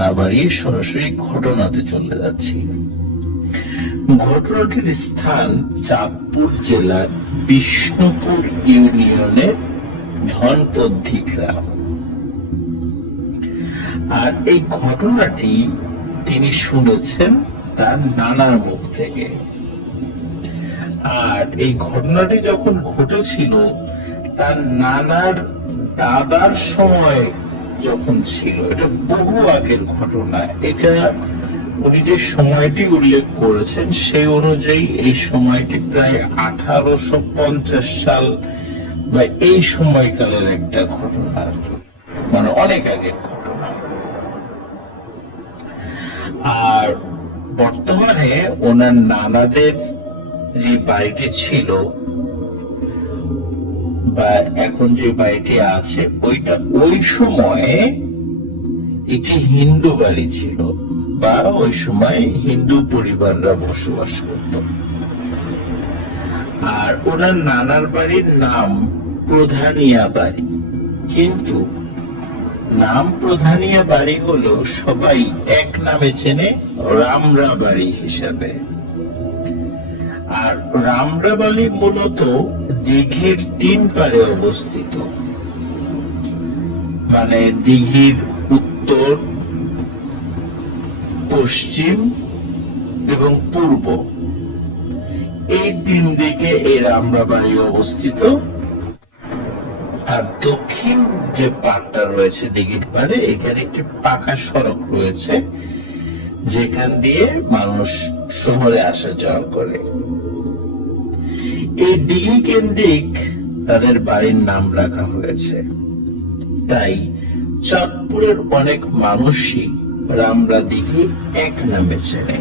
না বাড়িয়ে সরাসরি ঘটনাতে চলে যাচ্ছি। ঘটনাটির স্থান চাঁদপুর জেলার বিষ্ণুপুর ইউনিয়নের ধনপদ্ধি গ্রাম। আর এই ঘটনাটি তিনি শুনেছেন তার নানার মুখ থেকে। আর এই ঘটনাটি যখন ঘটেছিল তার নানার দাদার সময় যখন ছিল, এটা বহু আগের ঘটনা। এটা উনি যে সময়টি উল্লেখ করেছেন সেই অনুযায়ী এই সময়টি প্রায় 1850 সাল বা এই সময়কালের একটা ঘটনা, মানে অনেক আগের ঘটনা। আর বর্তমানে ওনার নানাদের যে বাড়িটি ছিল বা এখন যে বাড়িটি আছে, ওইটা ওই সময়ে একটি হিন্দু বাড়ি ছিল বা ওই সময় হিন্দু পরিবাররা বসবাস করত। আর ওনার নানার বাড়ির নাম প্রধানিয়া বাড়ি, কিন্তু নাম প্রধানিয়া বাড়ি হলো সবাই এক নামে চেনে রামরা বাড়ি হিসাবে। আর রামরা বাড়ি মূলত দিঘির 3 পারে অবস্থিত, মানে দিঘির উত্তর, পশ্চিম এবং পূর্ব, এই 3 দিকে এই রামরা বাড়ি অবস্থিত। আর দক্ষিণ যে পাড়টা রয়েছে দিঘির পাড়ে, এখানে একটি পাকা সড়ক রয়েছে যেখান দিয়ে মানুষ শহরে আসা যাওয়া করে। এই দিঘি কেন্দ্রিক তাদের বাড়ির নাম রাখা হয়েছে। তাই চাঁদপুরের অনেক মানুষই রামরা দিঘি এক নামে চেনে।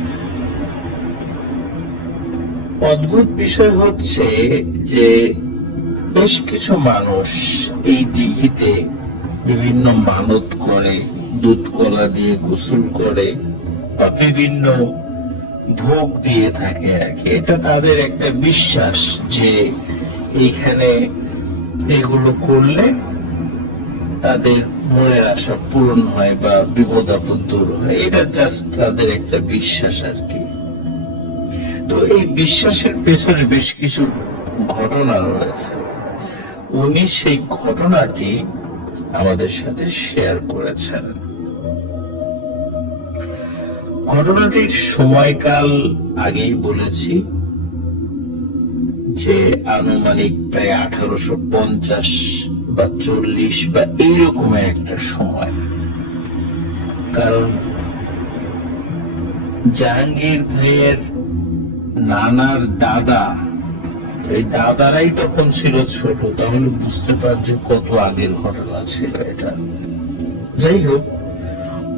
অদ্ভুত বিষয় হচ্ছে যে বেশ কিছু মানুষ এই দিঘিতে বিভিন্ন মানত করে, দুধ কলা দিয়ে গোসল করে বা বিভিন্ন ভোগ দিয়ে থাকে আর কি। এটা তাদের একটা বিশ্বাস যে এইখানে এগুলো করলে তাদের মনের আশা পূরণ হয় বা বিপদ আপদ দূর হয়। এটা জাস্ট তাদের একটা বিশ্বাস আর কি। তো এই বিশ্বাসের পেছনে বেশ কিছু ঘটনা রয়েছে। উনি সেই ঘটনাটি আমাদের সাথে শেয়ার করেছেন। ঘটনাটির সময়কাল আগেই বলেছি যে আনুমানিক প্রায় 1850 বা 40 বা এইরকম একটা সময়। কারণ জাহাঙ্গীর ভাইয়ের নানার দাদা, এই দাদারাই তখন ছিল ছোট, তাহলে বুঝতে পারছে কত আগের ঘটনা ছিল এটা। যাই হোক,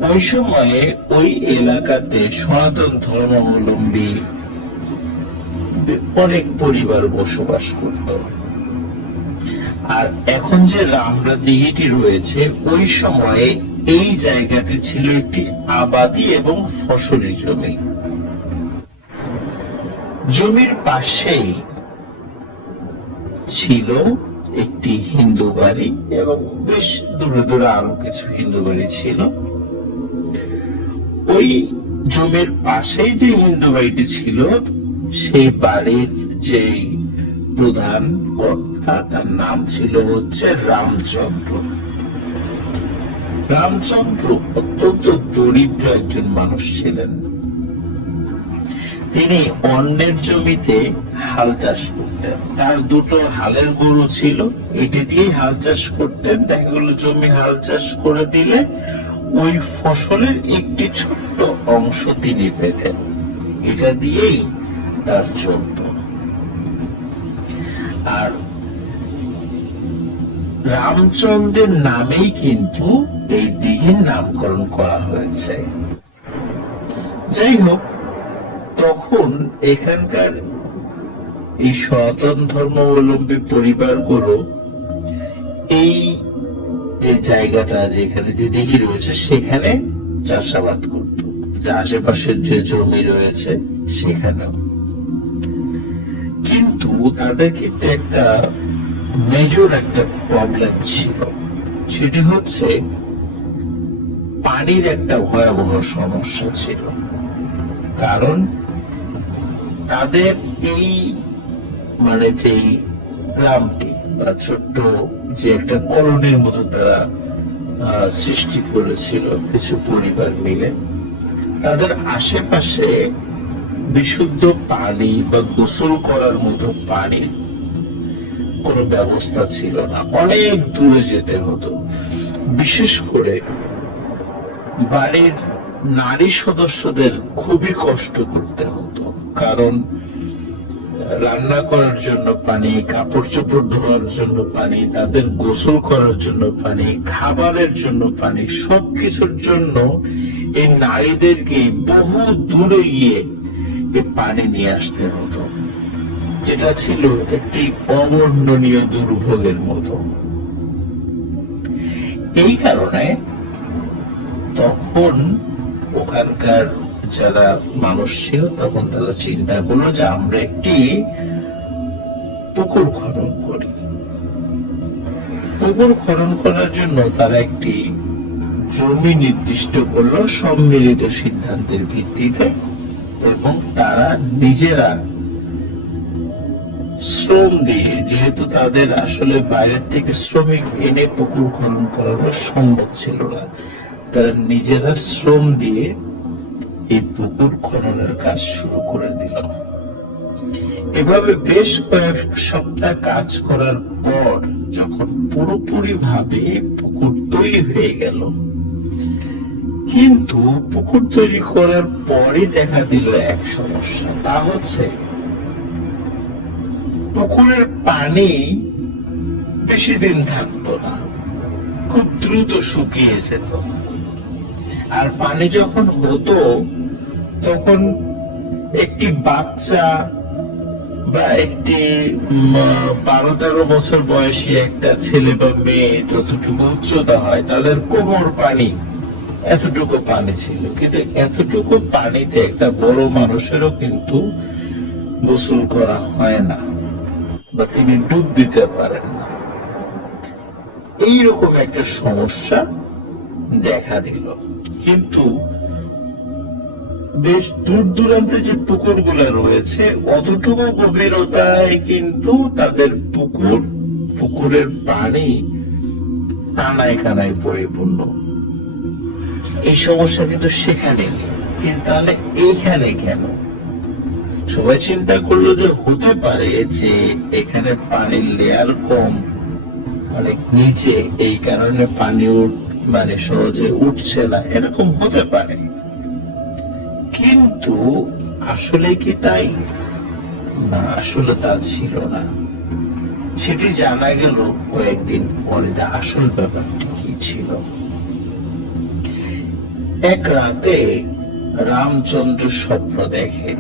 ওই সময়ে ওই এলাকাতে সনাতন ধর্মাবলম্বী অনেক পরিবার বসবাস করত। আর এখন যে রামরা দিঘিটি রয়েছে, ওই সময়ে এই জায়গাটি ছিল একটি আবাদি এবং ফসলি জমি। জমির পাশেই ছিল একটি হিন্দু বাড়ি এবং বেশ দূরে দূরে আরো কিছু হিন্দু বাড়ি ছিল। ওই জমির পাশেই যে হিন্দু বাড়িটি ছিল, সেই বাড়ির যে প্রধান কর্তা, তার নাম ছিল হচ্ছে রামচন্দ্র। রামচন্দ্র অত্যন্ত দরিদ্র একজন মানুষ ছিলেন। তিনি অন্যের জমিতে হাল চাষ করতেন। তার 2টো হালের গরু ছিল, এটি দিয়ে হাল চাষ করতেন। দেখা গেল জমি হাল চাষ করে দিলে ওই ফসলের একটি ছোট্ট অংশ তিনি পেতেন, এটা দিয়েই তার চলত। আর রামচন্দ্রের নামেই কিন্তু এই দিঘির নামকরণ করা হয়েছে। যাই হোক, তখন এখানকার এই সনাতন ধর্মাবলম্বী পরিবারগুলো এই যে জায়গাটা, যেখানে যে দিঘি রয়েছে, সেখানে চাষাবাদ করত। আশেপাশের যে জমি রয়েছে সেখানেও। কিন্তু তাদের কিন্তু একটা মেজর একটা প্রবলেম ছিল, সেটি হচ্ছে পানির একটা ভয়াবহ সমস্যা ছিল। কারণ তাদের এই যেই গ্রামটি বা ছোট্ট যে একটা কলোনির মতো তারা সৃষ্টি করেছিল কিছু পরিবার মিলে, তাদের আশেপাশে বিশুদ্ধ পানি বা গোসল করার মতো পানির কোনো ব্যবস্থা ছিল না। অনেক দূরে যেতে হতো। বিশেষ করে বাড়ির নারী সদস্যদের খুবই কষ্ট করতে হতো, কারণ রান্না করার জন্য পানি, কাপড় চোপড় ধোয়ার জন্য পানি, তাদের গোসল করার জন্য পানি, খাবারের জন্য পানি, সবকিছুর জন্য এই নারীদেরকে বহু দূরে গিয়ে এই পানি নিয়ে আসতে হতো, যেটা ছিল একটি অবর্ণনীয় দুর্ভোগের মতো। এই কারণে তখন ওখানকার যারা মানুষ ছিল তখন তারা চিন্তা করলো যে আমরা একটি পুকুর খনন করি। পুকুর খনন করার জন্য তারা একটি জমি নির্দিষ্ট করলো সম্মিলিত সিদ্ধান্তের ভিত্তিতে, এবং তারা নিজেরা শ্রম দিয়ে, যেহেতু তাদের আসলে বাইরের থেকে শ্রমিক এনে পুকুর খনন করানো সম্ভব ছিল না, তারা নিজেরা শ্রম দিয়ে এই পুকুর খননের কাজ শুরু করে দিল। এভাবে বেশ কয়েক সপ্তাহ কাজ করার পর যখন পুরোপুরি ভাবে পুকুর তৈরি হয়ে গেল, কিন্তু পুকুর তৈরি করার পরই দেখা দিল এক সমস্যা। তা হচ্ছে পুকুরের পানি বেশি দিন থাকতো না, খুব দ্রুত শুকিয়ে যেত। আর পানি যখন হতো তখন একটি বাচ্চা বা একটি 12-13 বছর বয়সী একটা ছেলে বা মেয়ে যতটুকু উচ্চতা হয়, তাদের কোমর পানি, এতটুকু পানি ছিল। কিন্তু এতটুকু পানিতে একটা বড় মানুষেরও কিন্তু গোসল করা হয় না, বা তিনি ডুব দিতে পারেন না। এইরকম একটা সমস্যা দেখা দিল। কিন্তু বেশ দূর দূরান্তে যে পুকুরগুলো রয়েছে, অতটুকু গভীরতায় কিন্তু তাদের পুকুরের পানি কানায় কানায় পরিপূর্ণ। এই সমস্যা কিন্তু সেখানে নেই। কিন্তু তাহলে এইখানে কেন? সবাই চিন্তা করলো যে হতে পারে যে এখানে পানির লেয়ার কম, অনেক নিচে, এই কারণে পানি সহজে উঠছে না, এরকম হতে পারে। কিন্তু আসলে কি তাই? না, আসলে তা ছিল না। সেটি জানা গেল কয়েকদিন পরে যে আসল ব্যাপারটি কি ছিল। এক রাতে রামচন্দ্র স্বপ্ন দেখে।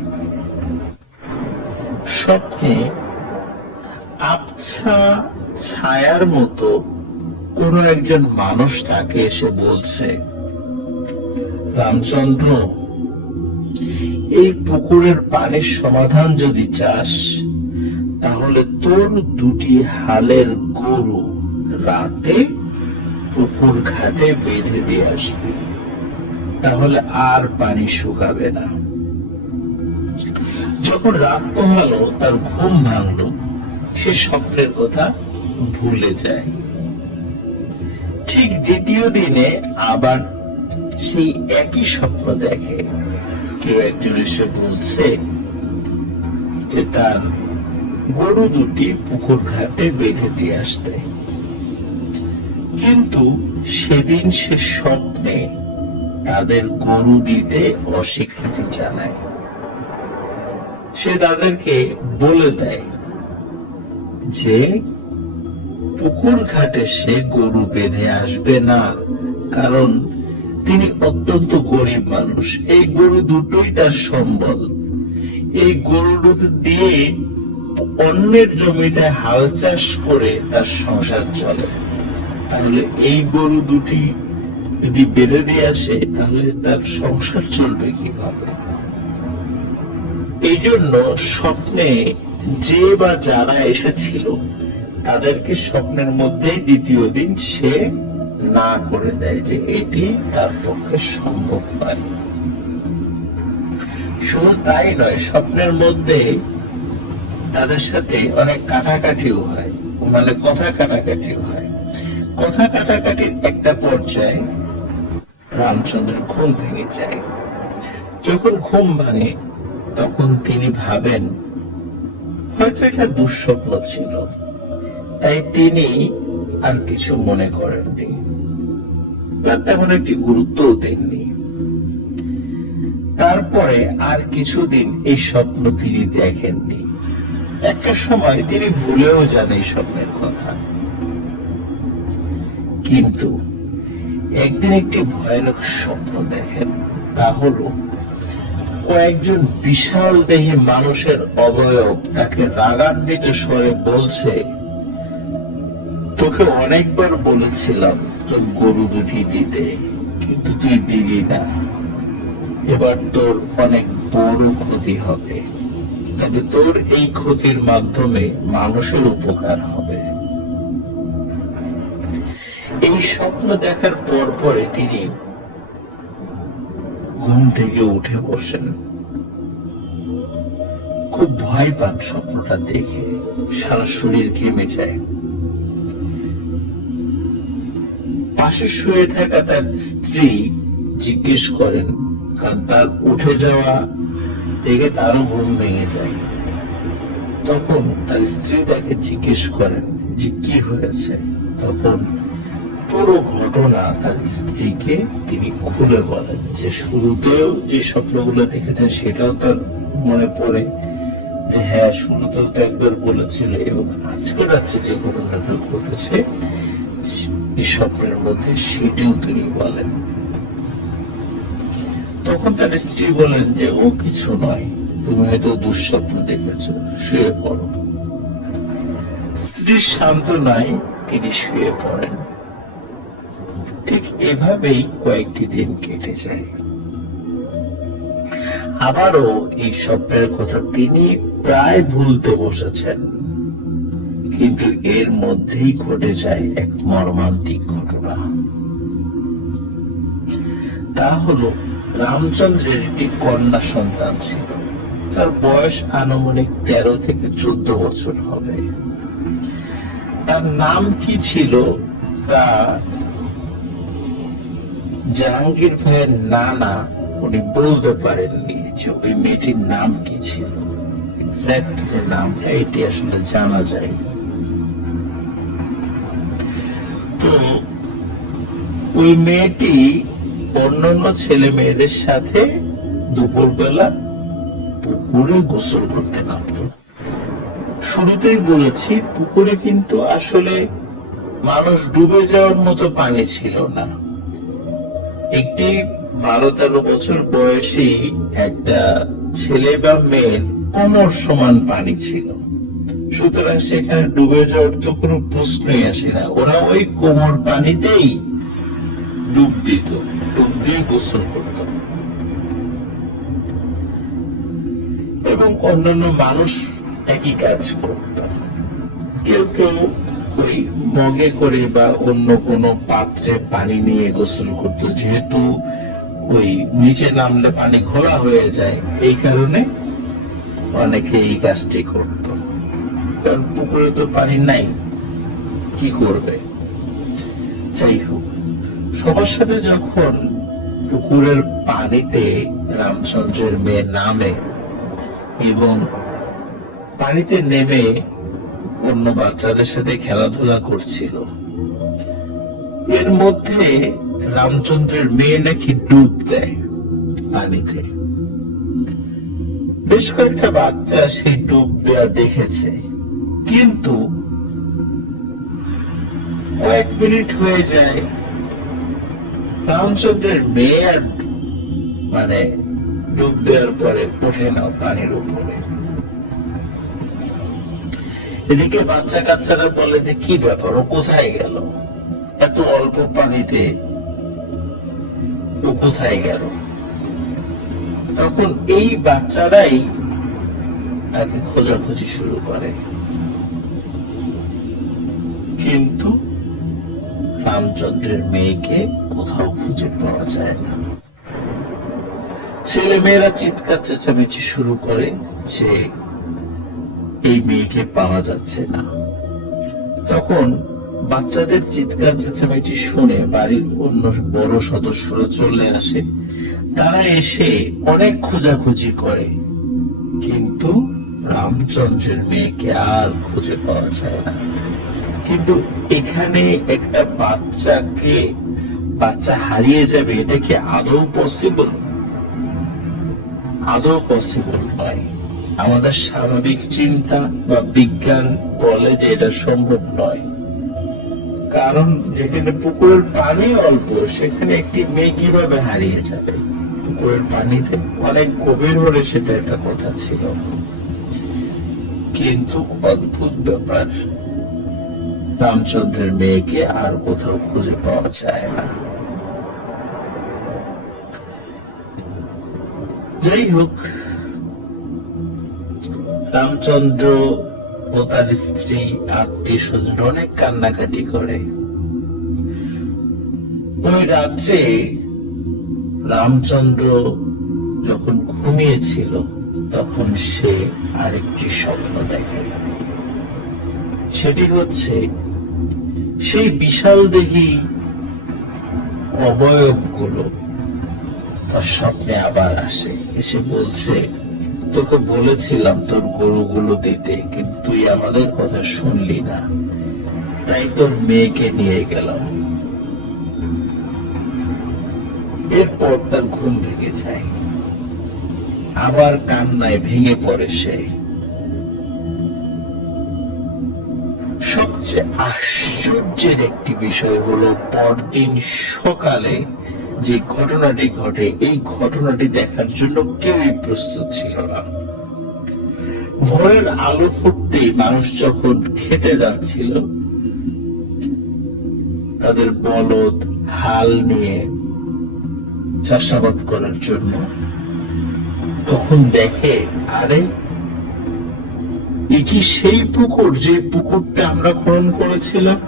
স্বপ্নে আবছা ছায়ার মতো কোন একজন মানুষ তাকে এসে বলছে, রামচন্দ্র, এই পুকুরের পানির সমাধান যদি চাস, তাহলে তোর 2টি হালের গরু রাতে পুকুর ঘাটে বেঁধে দিয়ে আসবি, তাহলে আর পানি শুকাবে না। যখন রাত পোহালো, তার ঘুম ভাঙল, সে স্বপ্নের কথা ভুলে যায়। ঠিক দ্বিতীয় দিনে আবার সেই একই স্বপ্ন দেখে। কেউ একজন এসে বলছে যে তার গরু 2টি পুকুর ঘাটে বেঁধে দিয়ে আসতে। কিন্তু সেদিন সে স্বপ্নে তাদের গরু দিতে অস্বীকৃতি জানায়। সে তাদেরকে বলে দেয় যে পুকুর ঘাটে সে গরু বেঁধে আসবে না, কারণ তিনি অত্যন্ত গরিব মানুষ। এই গরু দুটোই তার সম্বল। এই গরু দুটো দিয়ে অন্যের জমিতে হাল চাষ করে তার সংসার চলে। তাহলে এই গরু দুটি যদি বেঁধে দিয়ে আসে, তাহলে তার সংসার চলবে কিভাবে? এই জন্য স্বপ্নে যে বা যারা এসেছিল, তাদেরকে স্বপ্নের মধ্যেই দ্বিতীয় দিন সে না করে দেয় যে এটি তার পক্ষে সম্ভব নয়। শুধু তাই নয়, স্বপ্নের মধ্যে তাদের সাথে অনেক কাটাকাটিও হয়, মানে কথা কাটাকাটিও হয়। কথা কাটাকাটির একটা পর্যায়ে রামচন্দ্রের ঘুম ভেঙে যায়। যখন ঘুম ভাঙে তখন তিনি ভাবেন হয়তো এটা দুঃস্বপ্ন ছিল, তাই তিনি আর কিছু মনে করেননি বা তেমন একটি গুরুত্বও দেননি। তারপরে আর কিছুদিন এই স্বপ্ন তিনি দেখেননি। একটা সময় তিনি ভুলেও যান এই স্বপ্নের কথা। কিন্তু একদিন একটি ভয়ানক স্বপ্ন দেখেন। তা হলো কয়েকজন বিশাল দেহী মানুষের অবয়ব তাকে রাগান্বিত স্বরে বলছে, তোকে অনেকবার বলেছিলাম তোর গরু দুটি দিতে, কিন্তু তুই দিলি না। এবার তোর অনেক বড় ক্ষতি হবে, তবে তোর এই ক্ষতির মাধ্যমে মানুষের উপকার হবে। এই স্বপ্ন দেখার পরে তিনি ঘুম থেকে উঠে বসেন। খুব ভয় পান স্বপ্নটা দেখে, সারা শরীর ঘেমে যায়। পাশে শুয়ে থাকা তার স্ত্রী জিজ্ঞেস করেন, কারণ তার উঠে যাওয়া দেখে তারও ঘুম ভেঙে যায়। তখন তার স্ত্রী তাকে জিজ্ঞেস করেন যে কি হয়েছে। তখন পুরো ঘটনা তার স্ত্রীকে তিনি খুলে বলেন, যে শুরুতেও যে স্বপ্নগুলো দেখেছেন সেটাও তার মনে পড়ে, যে হ্যাঁ শুরুতেও তো একবার বলেছিল, এবং আজকে রাত্রে যে ঘটনাটা ঘটেছে এই স্বপ্নের মধ্যে সেটিও তিনি বলেন। তখন তার স্ত্রী বলেন যে ও কিছু নয়, তুমি হয়তো দুঃস্বপ্ন দেখেছ, শুয়ে পড়ো। স্ত্রীর সান্ত্বনায় তিনি শুয়ে পড়েন। ঠিক এভাবেই কয়েকটি দিন কেটে যায়। আবারও এই স্বপ্নের কথা তিনি প্রায় ভুলতে বসেছেন, কিন্তু এর মধ্যেই ঘটে যায় এক মর্মান্তিক ঘটনা। তা হলো রামচন্দ্রের একটি কন্যা সন্তান ছিল। তার বয়স আনুমানিক 13 থেকে 14 বছর হবে। তার নাম কি ছিল তা জাহাঙ্গীর ভাইয়ের নানা উনি বলতে পারেননি, যে ওই মেয়েটির নাম কি ছিল। এক্সাক্ট যে নামটা এটি আসলে জানা যায়। তো ওই মেয়েটি অন্যান্য ছেলে মেয়েদের সাথে দুপুরবেলা পুকুরে গোসল করতে নামতো। শুরুতেই বলেছি পুকুরে কিন্তু আসলে মানুষ ডুবে যাওয়ার মতো পানি ছিল না। একটি 12-13 বছর বয়সী একটা ছেলে বা মেয়ের কোমর সমান পানি ছিল, সুতরাং সেখানে ডুবে যাওয়ার তো কোনো প্রশ্নই আসে না। ওরা ওই কোমর পানিতেই ডুব দিত, ডুব দিয়ে গোসল করত। এবং অন্যান্য মানুষ একই কাজ করত। কেউ কেউ ওই মগে করে বা অন্য কোনো পাত্রে পানি নিয়ে গোসল করত, যেহেতু ওই নিচে নামলে পানি ঘোলা হয়ে যায়, এই কারণে অনেকে এই কাজটি করত। কারণ পুকুরে তো পানি নাই, কি করবে। যাই হোক, সবার সাথে যখন পুকুরের পানিতে রামচন্দ্রের মেয়ে নামে এবং পানিতে নেমে অন্য বাচ্চাদের সাথে খেলাধুলা করছিল, এর মধ্যে রামচন্দ্রের মেয়ে নাকি ডুব দেয় পানিতে। বেশ কয়েকটা বাচ্চা সেই ডুব দেওয়া দেখেছে, কিন্তু কয়েক মিনিট হয়ে যায়, রামচন্দ্রের মেয়ে আর মানে ডুব দেওয়ার পরে ওঠে না পানির উপরে। এদিকে বাচ্চা কাচ্চারা বলে যে কি ব্যাপার, ও কোথায় গেল, এত অল্প পানিতে ও কোথায় গেল। তখন এই বাচ্চারাই তাকে খোঁজাখুঁজি শুরু করে, কিন্তু রামচন্দ্রের মেয়েকে কোথাও খুঁজে পাওয়া যায় না। ছেলে মেয়েরা চিৎকার চেঁচামেচি শুরু করে যে এই মেয়েকে পাওয়া যাচ্ছে না। তখন বাচ্চাদের চিৎকার চেঁচামেচি শুনে বাড়ির অন্য বড় সদস্যরা চলে আসে। তারা এসে অনেক খোঁজাখুঁজি করে, কিন্তু রামচন্দ্রের মেয়েকে আর খুঁজে পাওয়া যায় না। কিন্তু এখানে একটা বাচ্চা হারিয়ে যাবে, এটা কি আদৌ পসিবল? আদৌ পসিবল নয়। আমাদের স্বাভাবিক চিন্তা বা বিজ্ঞান বলে যে এটা সম্ভব নয়। কারণ যেখানে পুকুরের পানি অল্প, সেখানে একটি মেয়ে কিভাবে হারিয়ে যাবে? পুকুরের পানিতে অনেক গভীর হলে সেটা একটা কথা ছিল। কিন্তু অদ্ভুত ব্যাপার, রামচন্দ্রের মেয়েকে আর কোথাও খুঁজে পাওয়া যায় না। যাই হোক, রামচন্দ্র ও তার স্ত্রী, আত্মীয় স্বজন অনেক কান্নাকাটি করে। ওই রাত্রে রামচন্দ্র যখন ঘুমিয়েছিল, তখন সে আরেকটি স্বপ্ন দেখে। সেটি হচ্ছে সেই বিশাল দেহী অবয়বগুলো তার স্বপ্নে আবার আসে, এসে বলছে, তোকে বলেছিলাম তোর গরুগুলো দিতে, কিন্তু তুই আমাদের কথা শুনলি না, তাই তোর মেয়েকে নিয়ে গেলাম। এরপর তার ঘুম ভেঙে যায়, আবার কান্নায় ভেঙে পড়ে সে। সবচেয়ে আশ্চর্যের একটি বিষয় হলো, পরদিন সকালে যে ঘটনাটি ঘটে, এই ঘটনাটি দেখার জন্য কেউই প্রস্তুত ছিল না। ভোরের আলো ফুটতেই মানুষ যখন খেতে যাচ্ছিল, তাদের বলদ হাল নিয়ে চাষাবাদ করার জন্য, তখন দেখে, আরে এ কি সেই পুকুর, যে পুকুরটা আমরা খনন করেছিলাম?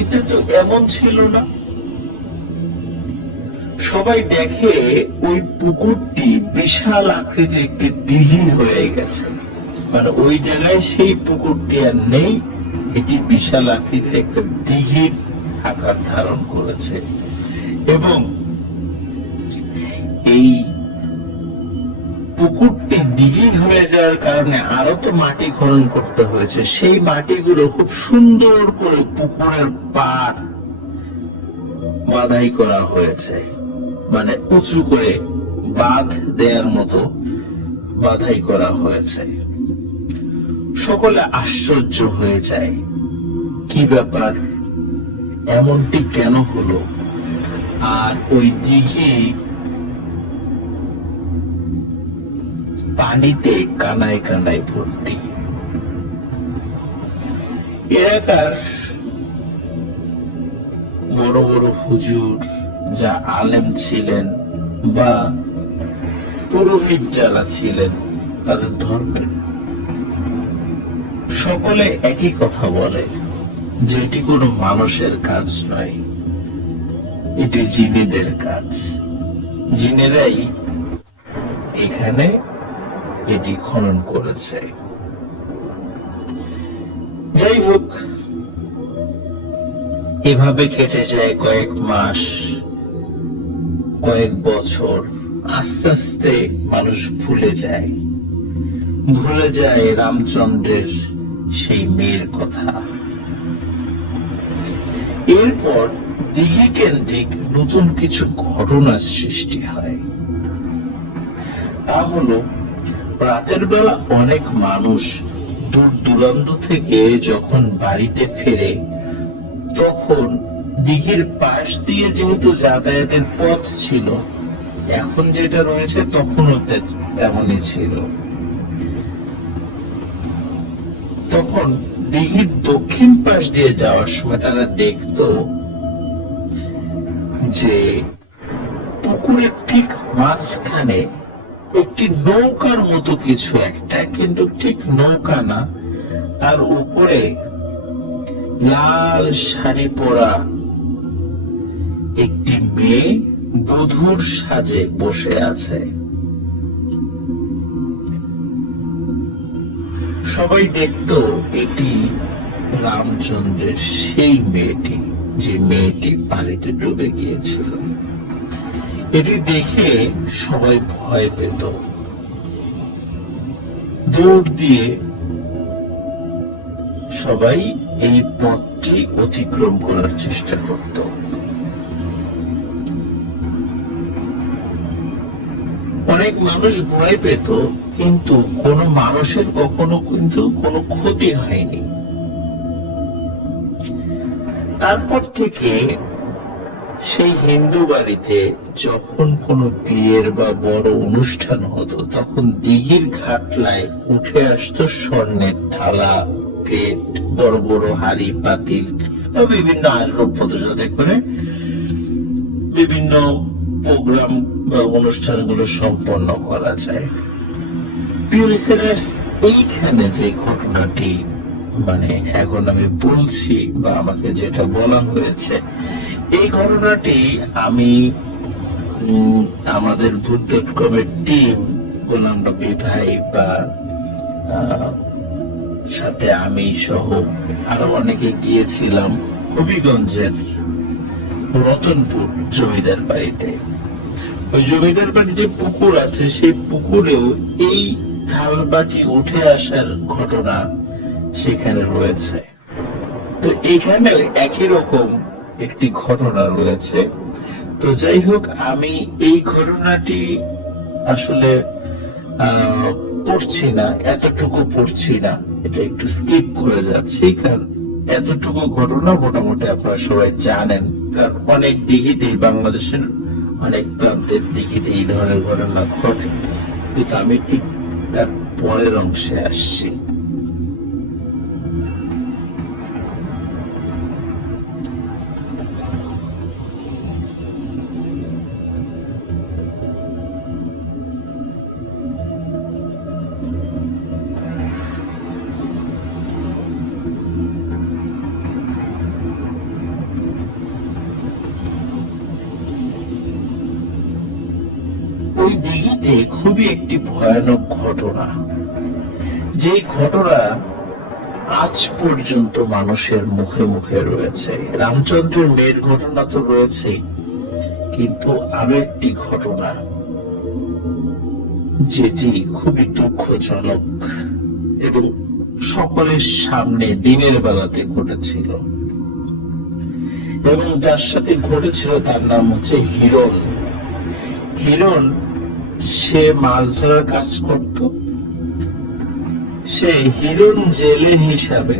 এটা তো এমন ছিল না। সবাই দেখে ওই পুকুরটি বিশাল আকৃতির একটি দিঘি হয়ে গেছে। মানে ওই জায়গায় সেই পুকুরটি আর নেই, এটি বিশাল আকৃতির একটা দিঘির আকার ধারণ করেছে। এবং এই পুকুরটি দিঘি হয়ে যাওয়ার কারণে আরো তো মাটি খনন করতে হয়েছে। সেই মাটিগুলো খুব সুন্দর করে পুকুরের পাড় বাঁধাই করা হয়েছে, মানে উঁচু করে বাঁধ দেওয়ার মতো বাঁধাই করা হয়েছে। সকলে আশ্চর্য হয়ে যায়, কি ব্যাপার, এমনটি কেন হলো? আর ওই দিঘি পানিতে কানায় কানায় ভর্তি। এলাকার বড় বড় হুজুর, যা আলেম ছিলেন বা পুরোহিত যারা ছিলেন তাদের ধর্মের, সকলে একই কথা বলে যে এটি কোনো মানুষের কাজ নয়, এটি জিনেদের কাজ। জিনেরাই এখানে এটি খনন করেছে। যাই হোক, এভাবে কেটে যায় কয়েক মাস, কয়েক বছর। আস্তে আস্তে মানুষ ভুলে যায় রামচন্দ্রের সেই মেয়ের কথা। এরপর দিঘি কেন্দ্রিক নতুন কিছু ঘটনার সৃষ্টি হয়। তা হলো, রাতের বেলা অনেক মানুষ দূর দূরান্ত থেকে যখন বাড়িতে ফেরে, তখন দিঘির পাশ দিয়ে যেহেতু যাতায়াতের পথ ছিল, এখন যেটা রয়েছে তখনও তেমনই ছিল, তখন দিঘির দক্ষিণ পাশ দিয়ে যাওয়ার সময় তারা দেখত যে পুকুরের ঠিক মাঝখানে একটি নৌকার মতো কিছু একটা, কিন্তু ঠিক নৌকা না, তার উপরে লাল শাড়ি পরা একটি মেয়ে বধূর সাজে বসে আছে। সবাই দেখতো এটি রামচন্দ্রের সেই মেয়েটি, যে মেয়েটি পানিতে ডুবে গিয়েছিল। এটি দেখে সবাই ভয় পেত, দৌড় দিয়ে সবাই এই পথটি অতিক্রম করার চেষ্টা করত। অনেক মানুষ ভয় পেত, কিন্তু কোনো মানুষের কখনো কোনো ক্ষতি হয়নি। তারপর থেকে সেই হিন্দু বাড়িতে যখন কোনো বিয়ের বা বড় অনুষ্ঠান হতো, তখন দিঘির ঘাটলায় উঠে আসতো স্বর্ণের থালা, প্লেট, বড় বড় হাড়ি পাতিল বা বিভিন্ন আসবাবপত্র, যাতে করে বিভিন্ন প্রোগ্রাম বা অনুষ্ঠানগুলো সম্পন্ন করা যায়। এইখানে যে ঘটনাটি এখন আমি বলছি বা আমাকে যেটা বলা হয়েছে, এই ঘটনাটি আমি আমাদের ভূত.com এর টিম, গোলাম রবি ভাই বা সাথে আমি সহ আরো অনেকে গিয়েছিলাম হবিগঞ্জের রতনপুর জমিদার বাড়িতে। ওই জমিদার বাড়ি যে পুকুর আছে, সেই পুকুরেও এই থালবাটি উঠে আসার ঘটনা সেখানে রয়েছে। তো এখানে একই রকম একটি ঘটনা রয়েছে। তো যাই হোক, আমি এই ঘটনাটি আসলে পড়ছি না, এতটুকু পড়ছি না, এটা একটু স্কিপ করে যাচ্ছি, কারণ এতটুকু ঘটনা মোটামুটি আপনারা সবাই জানেন। কারণ অনেক দিঘিতেই, বাংলাদেশের অনেক প্রান্তের দিঘিতে এই ধরনের ঘটনা ঘটে, কিন্তু আমি ঠিক তার পরের অংশে আসছি। ওই দিঘিতে খুবই একটি ভয়ানক ঘটনা, যে ঘটনা আজ পর্যন্ত মানুষের মুখে মুখে রয়েছে। রামচন্দ্রের মেয়ের ঘটনা তো রয়েছে, কিন্তু আরো একটি ঘটনা যেটি খুবই দুঃখজনক এবং সকলের সামনে দিনের বেলাতে ঘটেছিল, এবং যার সাথে ঘটেছিল তার নাম হচ্ছে হিরণ। হিরণ সে মাছ ধরার কাজ করত, সে হিরণ জেলে হিসাবে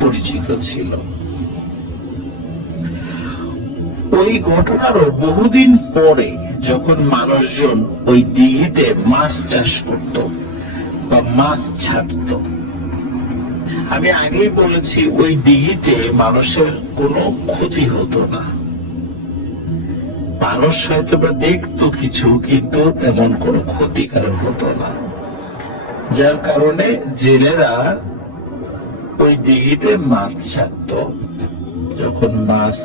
পরিচিত ছিল। ওই ঘটনারও বহুদিন পরে যখন মানুষজন ওই দিঘিতে মাছ চাষ করত বা মাছ ছাড়ত, আমি আগেই বলেছি ওই দিঘিতে মানুষের কোনো ক্ষতি হতো না। মানুষ হয়তো বা দেখতো কিছু, কিন্তু তেমন কোনো ক্ষতিকারক হতো না, যার কারণে জেলেরা ওই দিঘিতে মাছ ছাড়ত। যখন মাছ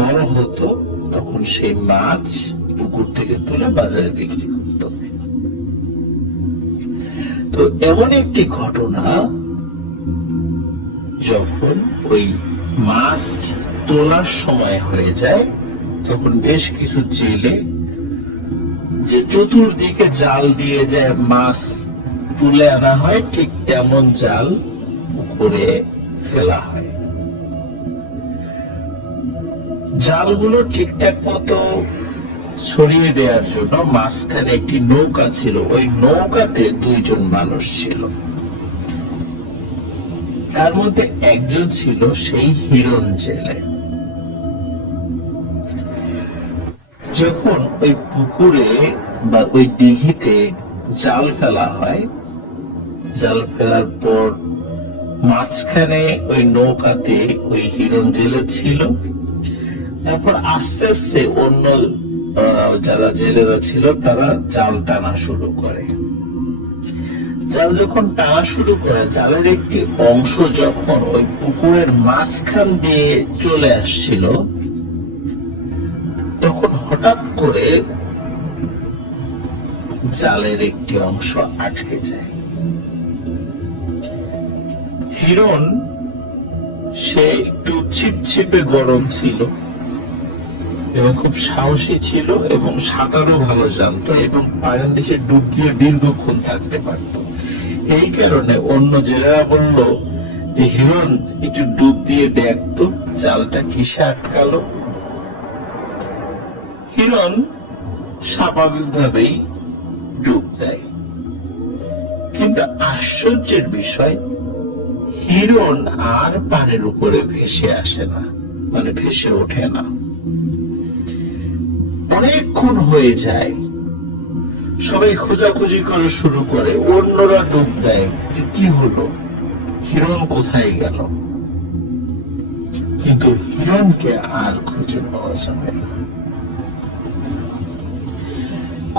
বড় হতো, তখন সেই মাছ পুকুর থেকে তুলে বাজারে বিক্রি করত। তো এমন একটি ঘটনা, যখন ওই মাছ তোলার সময় হয়ে যায়, তখন বেশ কিছু জেলে যে চতুর্দিকে জাল দিয়ে যায় মাছ তুলে আনা হয়, ঠিক তেমন জাল পুকুরে ফেলা হয়। জালগুলো ঠিকঠাক মতো ছড়িয়ে দেওয়ার জন্য মাঝখানে একটি নৌকা ছিল, ওই নৌকাতে দুইজন মানুষ ছিল। তার মধ্যে একজন ছিল সেই হিরণ জেলে। যখন ওই পুকুরে বা ওই দিঘিতে জাল ফেলা হয়, জাল ফেলার পর মাঝখানে ওই নৌকাতে ওই হিরণ জেলে ছিল। তারপর আস্তে আস্তে অন্য যারা জেলেরা ছিল তারা জাল টানা শুরু করে। জাল যখন টানা শুরু করে, জালের একটি অংশ যখন ওই পুকুরের মাঝখান দিয়ে চলে আসছিল, তখন হঠাৎ করে জালের একটি অংশ আটকে যায়। হিরণ সে একটু ছিপছিপে গরম ছিল এবং খুব সাহসী ছিল এবং সাঁতারও ভালো জানতো এবং পানির নিচে ডুব দিয়ে দীর্ঘক্ষণ থাকতে পারত। এই কারণে অন্য জেলেরা বলল যে হিরণ একটু ডুব দিয়ে দেখতো জালটা কিসে আটকালো। হিরণ স্বাভাবিকভাবেই ডুব দেয়, কিন্তু আশ্চর্যের বিষয় হিরণ আর পানির উপরে ভেসে আসে না, মানে ভেসে ওঠে না। অনেকক্ষণ হয়ে যায়, সবাই খোঁজাখুঁজি করে শুরু করে, অন্যরা ডুব দেয় যে কি হলো, হিরণ কোথায় গেল। কিন্তু হিরণকে আর খুঁজে পাওয়া যাবে না।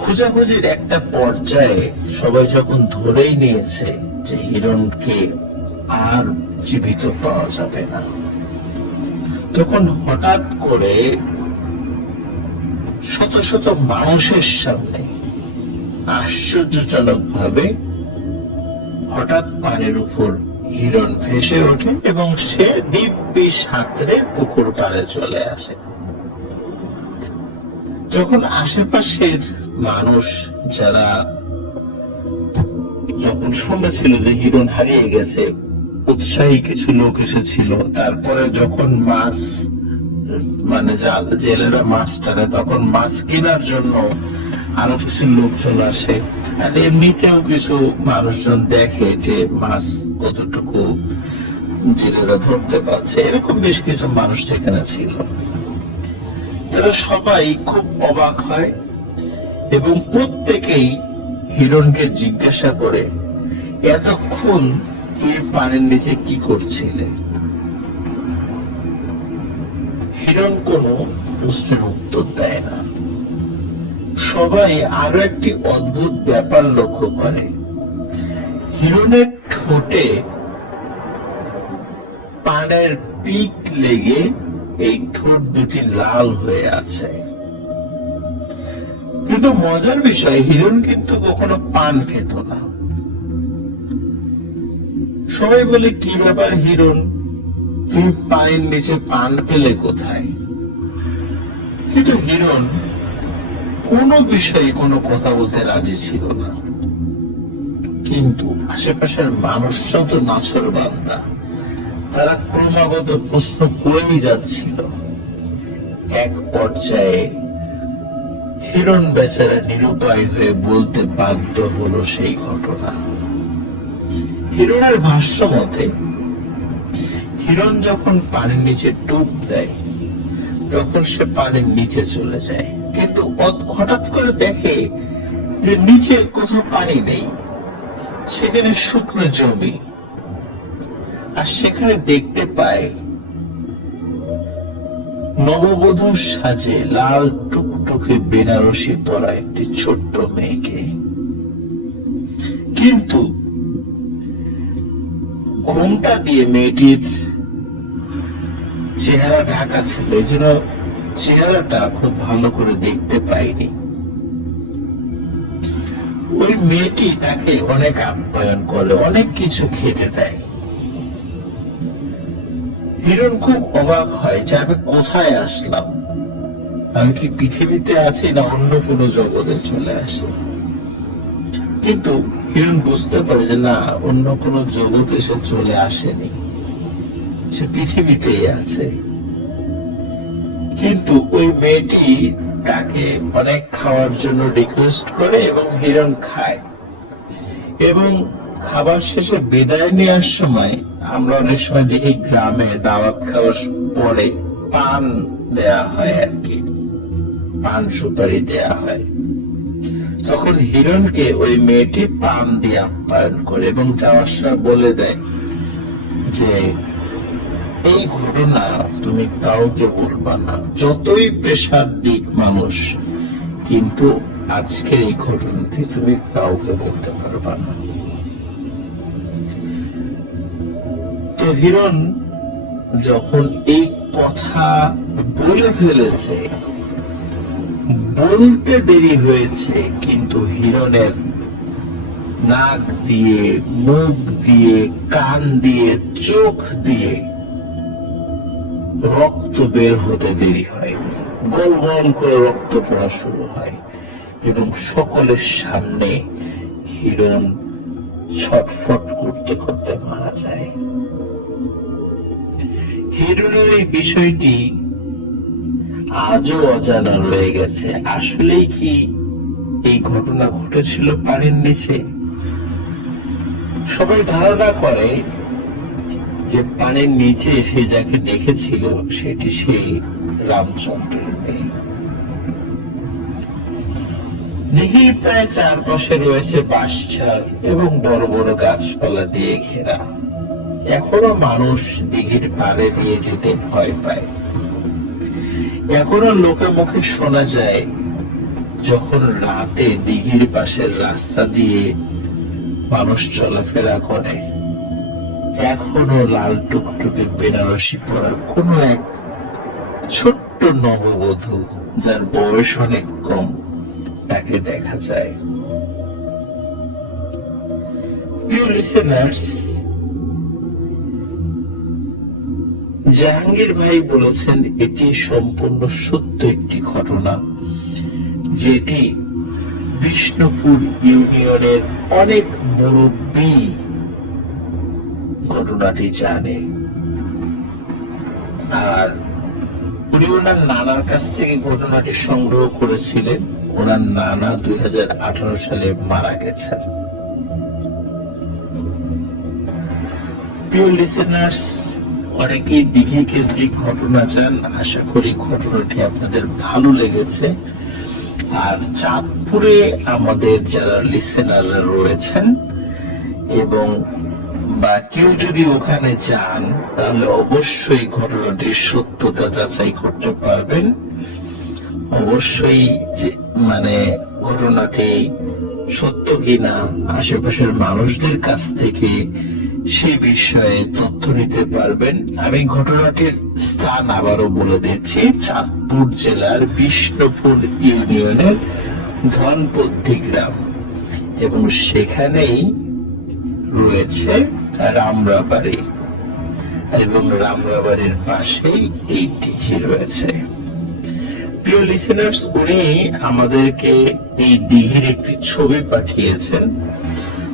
খোঁজাখুঁজির একটা পর্যায়ে সবাই যখন ধরেই নিয়েছে যে হিরণকে আর জীবিত পাওয়া যাবে না, তখন হঠাৎ করে শত শত মানুষের সামনে আশ্চর্যজনক ভাবে হঠাৎ পানির উপর হিরণ ভেসে ওঠে এবং সে দিব্যি সাঁতরে পুকুর পাড়ে চলে আসে। যখন আশেপাশের মানুষ যারা যখন শুনেছিল যে হিরণ হারিয়ে গেছে, উৎসাহী কিছু লোক এসেছিল। তারপরে যখন মাছ, মানে জেলেরা মাছ টানে, তখন মাছ কেনার জন্য আরো কিছু লোকজন আসে। আর এমনিতেও কিছু মানুষজন দেখে যে মাছ কতটুকু জেলেরা ধরতে পারছে, এরকম বেশ কিছু মানুষ সেখানে ছিল। তারা সবাই খুব অবাক হয় এবং প্রত্যেকেই হিরণকে জিজ্ঞাসা করে, এতক্ষণ তুই পানির নিচে কি করছিলে? হিরণ কোনো প্রশ্নের উত্তর দেয় না। সবাই আরো একটি অদ্ভুত ব্যাপার লক্ষ্য করে, হিরণের ঠোঁটে পানের পিক লেগে এই ঠোঁট দুটি লাল হয়ে আছে। কিন্তু মজার বিষয়, হিরণ কিন্তু কখনো পান খেত না। সবাই বলে, কি ব্যাপার হিরণ, তুমি পানির নিচে পান পেলে কোথায়? কিন্তু হিরণ কোনো বিষয়ে কোনো কথা বলতে রাজি ছিল না। কিন্তু আশেপাশের মানুষরা তো নাছোড়বান্দা, তারা ক্রমাগত প্রশ্ন করেই যাচ্ছিল। এক পর্যায়ে হিরণ বেচারা নিরুপায় হয়ে বলতে বাধ্য হলো সেই ঘটনা। হিরণের ভাষ্য মতে, হিরণ যখন পানির নিচে ডুব দেয় তখন সে পানির নিচে চলে যায়, কিন্তু হঠাৎ করে দেখে যে নিচে কোথাও পানি নেই, সেখানে শুকনো জমি। আর সেখানে দেখতে পায় নববধূর সাজে লাল টুকটুকে বেনারসি পরা একটি ছোট্ট মেয়েকে। কিন্তু ঘোমটা দিয়ে মেয়েটির চেহারা ঢাকা ছিল, এই জন্য চেহারাটা খুব ভালো করে দেখতে পাইনি। ওই মেয়েটি তাকে অনেক আপ্যায়ন করে, অনেক কিছু খেতে দেয়। হিরণ খুব অবাক হয় যে আমি কোথায় আসলাম, আমি কি পৃথিবীতে আছি না অন্য কোনো জগতে চলে আসি। কিন্তু হিরণ বুঝতে পারে যে না, অন্য কোনো জগতে সে চলে আসেনি, সে পৃথিবীতেই আছে। কিন্তু ওই মেয়েটি তাকে অনেক খাওয়ার জন্য রিকোয়েস্ট করে এবং হিরণ খায়। এবং খাবার শেষে বিদায় নেওয়ার সময় আমরা অনেক সময় দেখি গ্রামে দাওয়াত খাওয়ার পরে পান দেয়া হয়, আর কি পান সুপারি দেয়া হয়। তখন হিরণকে ওই মেয়েটি পান দিয়ে আপ্যায়ন করে এবং যাওয়ার সময় বলে দেয় যে এই ঘটনা তুমি কাউকে বলবা না, যতই পেশার দিক মানুষ, কিন্তু আজকের এই ঘটনাটি তুমি কাউকে বলতে পারবা না। তো হিরণ যখন এই কথা বলে ফেলেছে, বলতে দেরি হয়েছে, কিন্তু হিরণের নাক দিয়ে, মুখ দিয়ে, কান দিয়ে, চোখ দিয়ে রক্ত বের হতে দেরি হয়নি। গোল গোল করে রক্ত পড়া শুরু হয় এবং সকলের সামনে হিরণ ছটফট করতে করতে মারা যায়। হিরণের এই বিষয়টি আজও অজানা রয়ে গেছে। আসলেই কি এই ঘটনা ঘটেছিল পানির নিচে? সবাই ধারণা করে যে পানির নিচে সে যাকে দেখেছিল সেটি সেই রামচন্দ্রের মেয়ে। দিঘির প্রায় চারপাশে রয়েছে বাঁশঝাড় এবং বড় বড় গাছপালা দিয়ে ঘেরা। এখনো মানুষ দিঘির পাড়ে দিয়ে যেতে ভয় পায়। এখনো লোকে মুখে শোনা যায়, যখন রাতে দিঘির পাশের রাস্তা দিয়ে মানুষ চলাফেরা করে, এখনো লাল টুকটুকে বেনারসি পরা কোন এক ছোট্ট নববধূ, যার বয়স অনেক কম, তাকে দেখা যায়। প্রিয় লিসেনার্স, জাহাঙ্গীর ভাই বলেছেন এটি সম্পূর্ণ সত্য একটি ঘটনা, যেটি বিষ্ণুপুর ইউনিয়নের অনেক মুরব্বী ঘটনাটি জানে। আর উনি ওনার নানার কাছ থেকে ঘটনাটি সংগ্রহ করেছিলেন। ওনার নানা 2018 সালে মারা গেছেন। প্রিয় লিসেনার্স, অনেকেই দিঘি কেসরি ঘটনা চান। আশা করি ঘটনাটি আপনাদের ভালো লেগেছে। আর চাঁদপুরে আমাদের যারা লিসেনাররা রয়েছেন এবং বা কেউ যদি ওখানে যান, তাহলে অবশ্যই ঘটনাটির সত্যতা যাচাই করতে পারবেন। অবশ্যই মানে ঘটনাটি সত্য কিনা আশেপাশের মানুষদের কাছ থেকে সেই বিষয়ে তথ্য নিতে পারবেন। আমি ঘটনাটির স্থান আবারও বলে দিচ্ছি, চাঁদপুর জেলার বিষ্ণুপুর ইউনিয়নের ধনপত্তি গ্রাম, এবং সেখানেই রয়েছে রামরাবাড়ি, এবং রামরাবাড়ির পাশেই এই দিঘি রয়েছে। প্রিয় লিসেনার্স, উনি আমাদেরকে এই দিঘির একটি ছবি পাঠিয়েছেন।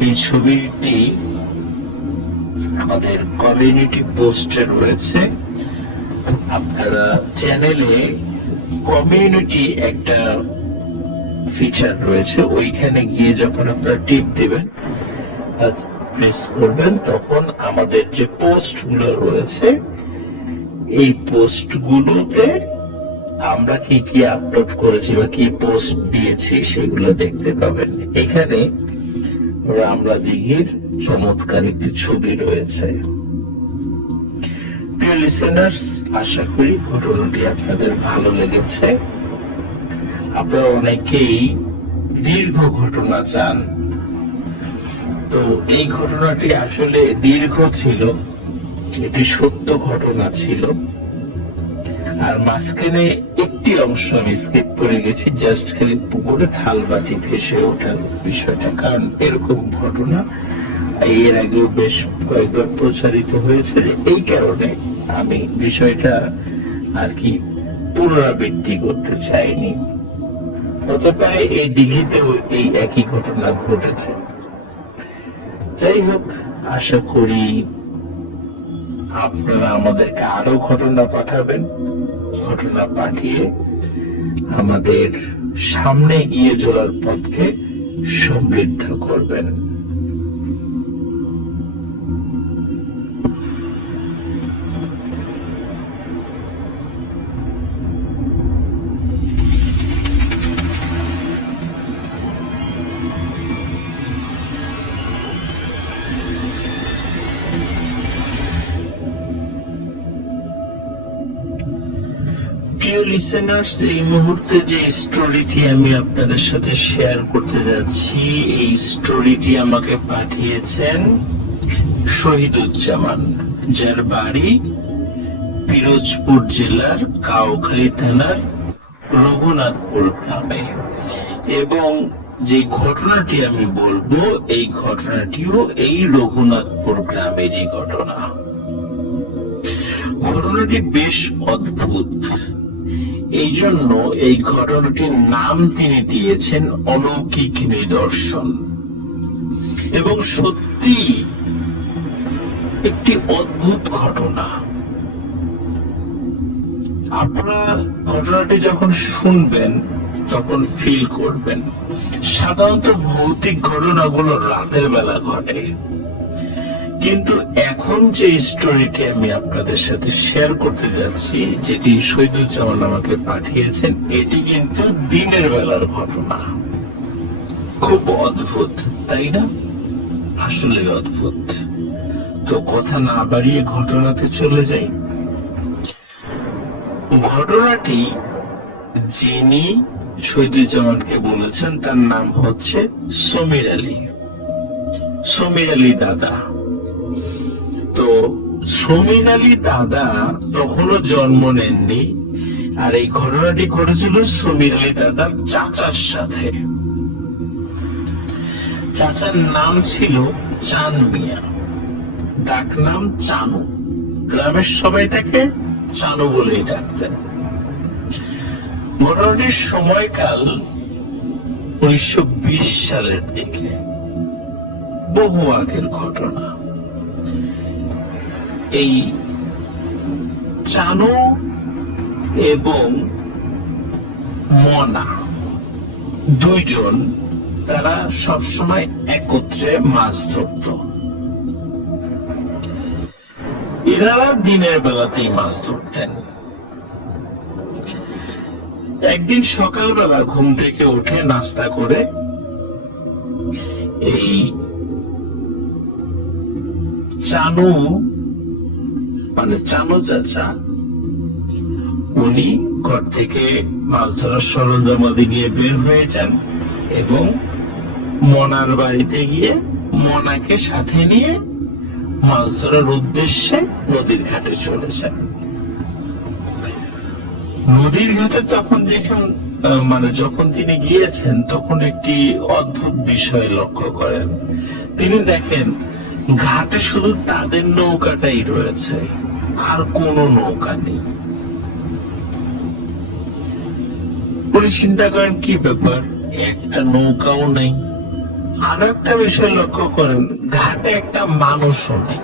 এই ছবিটি আমাদের কমিউনিটি পোস্টে রয়েছে। আপনারা চ্যানেলে কমিউনিটি একটা ফিচার রয়েছে, ওইখানে গিয়ে যখন আপনারা টিপ দিবেন, প্রেস করবেন, তখন আমাদের যে পোস্ট গুলো রয়েছে, এই পোস্ট গুলোতে আমরা কি কি আপলোড করেছি বা কি পোস্ট দিয়েছি সেগুলো দেখতে পাবেন। এখানে রামরা দিঘির চমৎকার একটি ছবি রয়েছে। প্রিয় লিসেনার্স, আশা করি ঘটনাটি আপনাদের ভালো লেগেছে। আপনারা অনেকেই দীর্ঘ ঘটনা চান, তো এই ঘটনাটি আসলে দীর্ঘ ছিল, এটি সত্য ঘটনা ছিল। আর মাঝখানে একটি অংশ আমি স্কিপ করে গেছি, জাস্ট খালি পুকুরে থালবাটি ভেসে ওঠার বিষয়টা, কারণ এরকম ঘটনা এর আগেও বেশ কয়েকবার প্রচারিত হয়েছে। এই কারণে আমি বিষয়টা আর কি পুনরাবৃত্তি করতে চাইনি। হতে পারে এই দিঘিতেও এই একই ঘটনা ঘটেছে। যাই হোক, আশা করি আপনারা আমাদেরকে আরো ঘটনা পাঠাবেন। ঘটনা পাঠিয়ে আমাদের সামনে গিয়ে চলার পথকে সমৃদ্ধ করবেন। প্রিয় লিসেনার্স, এই মুহূর্তে যে স্টোরিটি আমি আপনাদের সাথে শেয়ার করতে যাচ্ছি, এই স্টোরিটি আমাকে পাঠিয়েছেন শহীদুজ্জামান। যার বাড়ি পিরোজপুর জেলার কাউখালী থানার রঘুনাথপুর গ্রামে। এবং যে ঘটনাটি আমি বলবো, এই ঘটনাটিও এই রঘুনাথপুর গ্রামেরই ঘটনা। ঘটনাটি বেশ অদ্ভুত, এই জন্য এই ঘটনাটির নাম তিনি দিয়েছেন অলৌকিক নিদর্শন। এবং সত্যি একটি অদ্ভুত ঘটনা। আপনারা ঘটনাটি যখন শুনবেন তখন ফিল করবেন। সাধারণত ভৌতিক ঘটনাগুলো রাতের বেলা ঘটে, কিন্তু এখন যে স্টোরিটি আমি আপনাদের সাথে শেয়ার করতে যাচ্ছি, যেটি শহীদুজ্জামান আমাকে পাঠিয়েছেন, এটি কিন্তু দিনের বেলার ঘটনা। খুব অদ্ভুত, তাই না? আসলে অদ্ভুত। তো কথা না বাড়িয়ে ঘটনাতে চলে যাই। ঘটনাটি যিনি শহীদুজ্জামানকে বলেছেন তার নাম হচ্ছে সমীর আলী। সমীর আলী দাদা। তো সমীর আলী দাদা তখনও জন্ম নেননি, আর এই ঘটনাটি ঘটেছিল সমীর আলী দাদার চাচার সাথে। চাচার নাম ছিল চান মিয়া, ডাক নাম চানু। গ্রামের সবাই তাকে চানু বলেই ডাকতেন। ঘটনাটির সময়কাল 1920 সালের দিকে, বহু আগের ঘটনা। এই চানু এবং মনা দুইজন, তারা সবসময় একত্রে মাছ ধরত। এনারা দিনের বেলাতেই মাছ ধরতেন। একদিন সকালবেলা ঘুম থেকে উঠে নাস্তা করে এই চানু, মানে চানু চাচা, উনি ঘর থেকে মাছ ধরার সরঞ্জামাদি নিয়ে বের হয়ে যান এবং মনার বাড়িতে গিয়ে মনাকে সাথে নিয়ে মাছ ধরার উদ্দেশ্যে নদীর ঘাটে চলে যান। নদীর ঘাটে তখন দেখুন, মানে যখন তিনি গিয়েছেন তখন একটি অদ্ভুত বিষয় লক্ষ্য করেন। তিনি দেখেন ঘাটে শুধু তাদের নৌকাটাই রয়েছে, আর কোনো নৌকা নেই। উনি চিন্তা করেন কি ব্যাপার, একটা নৌকাও নেই। আর একটা বিষয় লক্ষ্য করেন, ঘাটে একটা মানুষও নেই,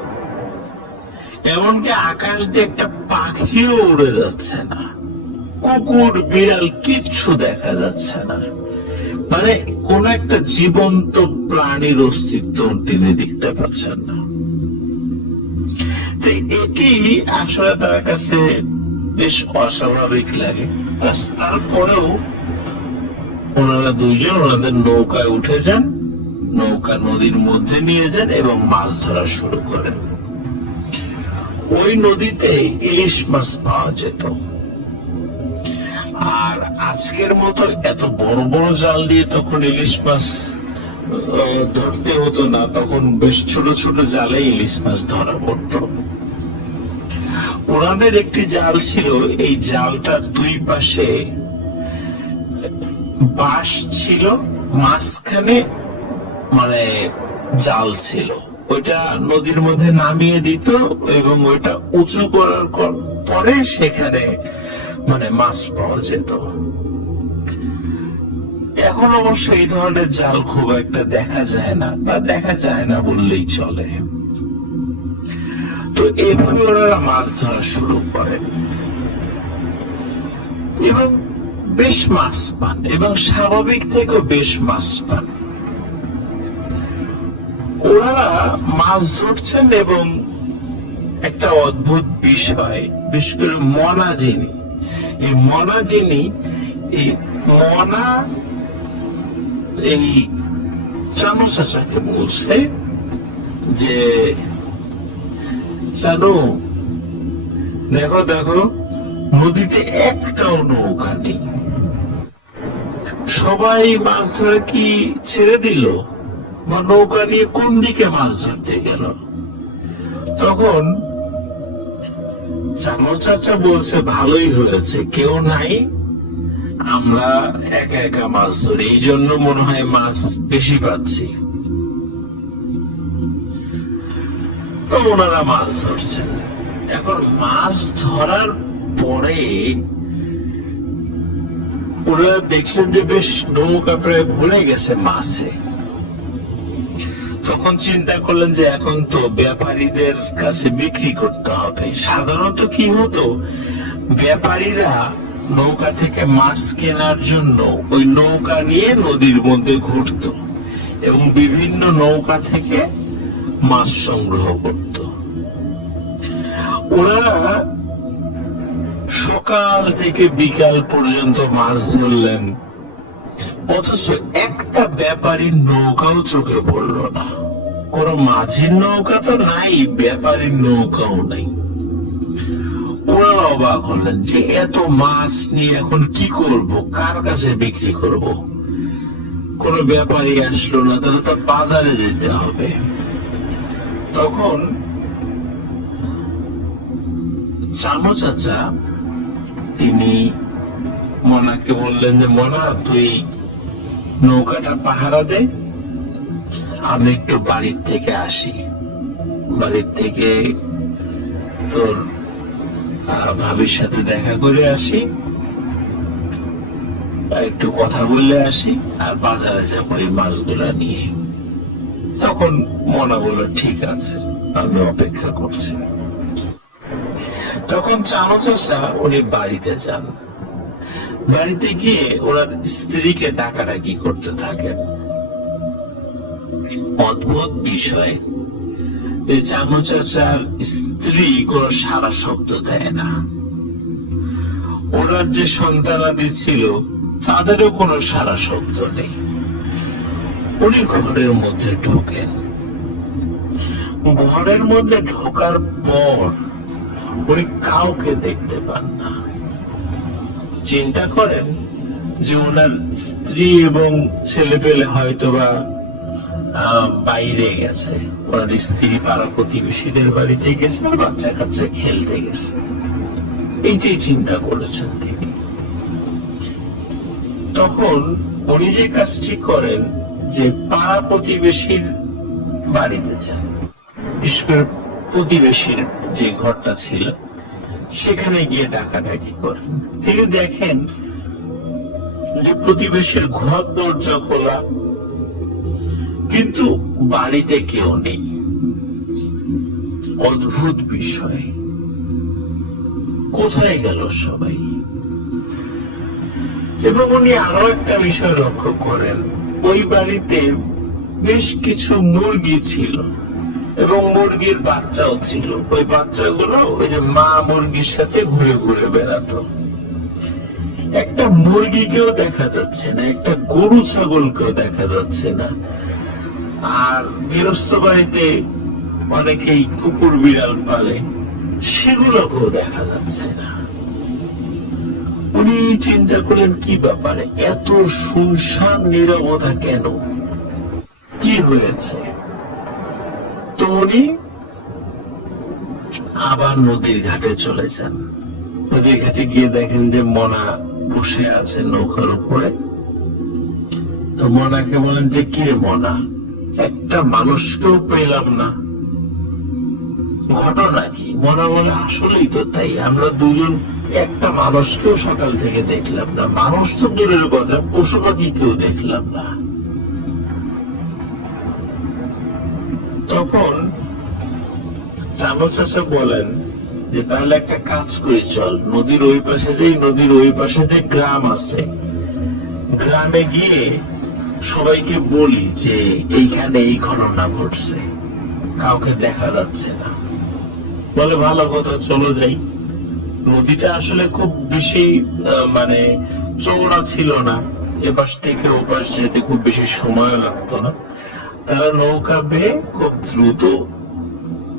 এমনকি আকাশ দিয়ে একটা পাখিও উড়ে যাচ্ছে না। কুকুর বিড়াল কিচ্ছু দেখা যাচ্ছে না, মানে কোন একটা জীবন্ত প্রাণীর অস্তিত্ব তিনি দেখতে পাচ্ছেন না। তো এটি আসলে তার কাছে বেশ অস্বাভাবিক লাগে। তারপরেও ওনারা দুইজন ওনাদের নৌকায় উঠে যান, নৌকা নদীর মধ্যে নিয়ে যান এবং মাছ ধরা শুরু করেন। ওই নদীতে ইলিশ মাছ পাওয়া যেত। আর আজকের মতো এত বড় বড় জাল দিয়ে তখন ইলিশ মাছ ধরতে হতো না, তখন বেশ ছোট ছোট জালে ইলিশ মাছ ধরা পড়তো। ওনাদের একটি জাল ছিল, এই জালটার দুই পাশে বাঁশ ছিল, মাঝখানে মানে জাল ছিল। ওইটা নদীর মধ্যে নামিয়ে দিত এবং ওইটা উঁচু করার পরে সেখানে মানে মাছ পাওয়া যেত। এখন অবশ্য এই ধরনের জাল খুব একটা দেখা যায় না, বা দেখা যায় না বললেই চলে। তো এইভাবে ওনারা মাছ ধরা শুরু করেন এবং বেশ মাছ পান, এবং স্বাভাবিক থেকেও বেশ মাছ পান। ওনারা মাছ ধরছেন এবং একটা অদ্ভুত বিষয়, বিশেষ করে মনা যিনি, এই মনা যিনি, এই মনা এই চানু চাচাকে বলছে যে, চানু দেখো দেখো, নদীতে একটাও নৌকা নেই, সবাই মাছ ধরে কি ছেড়ে দিল, বা নৌকা নিয়ে কোন দিকে মাছ ধরতে গেল? তখন চামর চাচা বলছে ভালোই হয়েছে, কেউ নাই, আমরা একা একা মাছ ধরি, এই জন্য মনে হয় মাছ বেশি পাচ্ছি। তো ওনারা মাছ ধরছেন। এখন মাছ ধরার পরে ওনারা দেখলেন যে বেশ নৌকা প্রায় ভরে গেছে মাছে। তখন চিন্তা করলেন যে এখন তো ব্যাপারীদের কাছে বিক্রি করতে হবে। সাধারণত কি হতো, ব্যাপারীরা নৌকা থেকে মাছ কেনার জন্য ওই নৌকা নিয়ে নদীর মধ্যে ঘুরতো এবং বিভিন্ন নৌকা থেকে মাছ সংগ্রহ করত। ওরা সকাল থেকে বিকাল পর্যন্ত মাছ ধরলেন, অথচ একটা ব্যাপারীর নৌকাও চোখে পড়ল না। কোন মাঝির নৌকা তো নাই, ব্যাপারীর নৌকাও নাই। ওরা অবাক হলেন যে এত মাছ নিয়ে এখন কি করব, কার কাছে বিক্রি করব। কোন ব্যাপারী আসলো না, তাহলে তো বাজারে যেতে হবে। তখন চামো চাচা তিনি মনাকে বললেন যে মনা, তুই নৌকাটা পাহারা দে, আমি একটু বাড়ির থেকে আসি, বাড়ির থেকে তোর ভাবির সাথে দেখা করে আসি, একটু কথা বলে আসি, আর বাজারে যাবো এই মাছগুলা নিয়ে। তখন মনা বলল ঠিক আছে, আমি অপেক্ষা করছি। তখন চামো চাচা উনি বাড়িতে যান। বাড়িতে গিয়ে ওনার স্ত্রীকে ডাকাডাকি করতে থাকেন। অদ্ভুত বিষয়, চামো চাচার স্ত্রী কোনো সারা শব্দ দেয় না। ওনার যে সন্তানাদি ছিল তাদেরও কোনো সারা শব্দ নেই। উনি ঘরের মধ্যে ঢোকেন। ঘরের মধ্যে ঢোকার পর উনি কাউকে দেখতে পান না। চিন্তা করেন যে ওনার স্ত্রী এবং ছেলে পেলে হয়তোবা বাইরে গেছে, ওনার স্ত্রী পাড়া প্রতিবেশীদের বাড়িতে গেছে, আর বাচ্চা কাচ্চা খেলতে গেছে, এই যে চিন্তা করেছেন তিনি। তখন উনি যে কাজটি করেন যে পাড়া প্রতিবেশীর বাড়িতে যান, বিশেষ করে প্রতিবেশীর যে ঘরটা ছিল সেখানে গিয়ে ডাকাডাকি করেন। তিনি দেখেন যে প্রতিবেশীর ঘর দরজা খোলা, কিন্তু বাড়িতে কেউ নেই। অদ্ভুত বিষয়, কোথায় গেল সবাই? এবং উনি আরো একটা বিষয় লক্ষ্য করেন, ওই বাড়িতে বেশ কিছু মুরগি ছিল এবং মুরগির বাচ্চাও ছিল। ওই বাচ্চাগুলো ওই যে মা মুরগির সাথে ঘুরে ঘুরে বেড়াতো। একটা মুরগিকেও দেখা যাচ্ছে না, একটা গরু ছাগলকেও দেখা যাচ্ছে না। আর গৃহস্থ বাড়িতে অনেকেই কুকুর বিড়াল পালে, সেগুলোকেও দেখা যাচ্ছে না। উনি চিন্তা করলেন কি ব্যাপারে, এত শুনশান নীরবতা কেন, কি হয়েছে? তো উনি আবার নদীর ঘাটে চলে যান। নদীর ঘাটে গিয়ে দেখেন যে মনা বসে আছে নৌকার উপরে। তো মনাকে বলেন যে কি রে মনা, একটা মানুষকেও পেলাম না, ঘটনা কি? মনা বলে আসলেই তো তাই, আমরা দুজন একটা মানুষকেও সকাল থেকে দেখলাম না, মানুষ তো দূরের কথা, পশু পাখি কেউ দেখলাম না। তখন চামচ চাচা বলেন যে তাহলে একটা কাজ করি, চল নদীর ওই পাশে যে, নদীর ওই পাশে যে গ্রাম আছে, গ্রামে গিয়ে সবাইকে বলি যে এইখানে এই ঘটনা ঘটছে, কাউকে দেখা যাচ্ছে না। বলে ভালো কথা, চলো যাই। নদীটা আসলে খুব বেশি মানে চওড়া ছিল না, এপাশ থেকে ওপাশ যেতে খুব বেশি সময় লাগতো না। তারা নৌকা বেয়ে খুব দ্রুত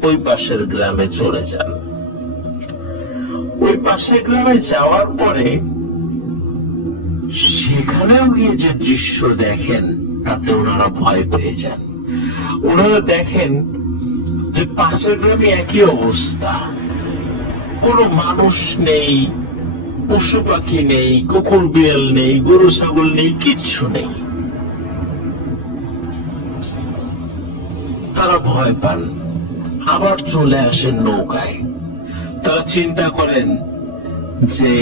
ওই পাশের গ্রামে চলে যান। ওই পাশের গ্রামে যাওয়ার পরে সেখানেও গিয়ে যে দৃশ্য দেখেন তাতে ওনারা ভয় পেয়ে যান। ওনারা দেখেন যে পাশের গ্রামে একই অবস্থা, কোনো মানুষ নেই, পশু পাখি নেই, কুকুর বিড়াল নেই, গরু ছাগল নেই, কিচ্ছু নেই। তারা ভয় পান, আবার চলে আসেন নৌকায়। তারা চিন্তা করেন যে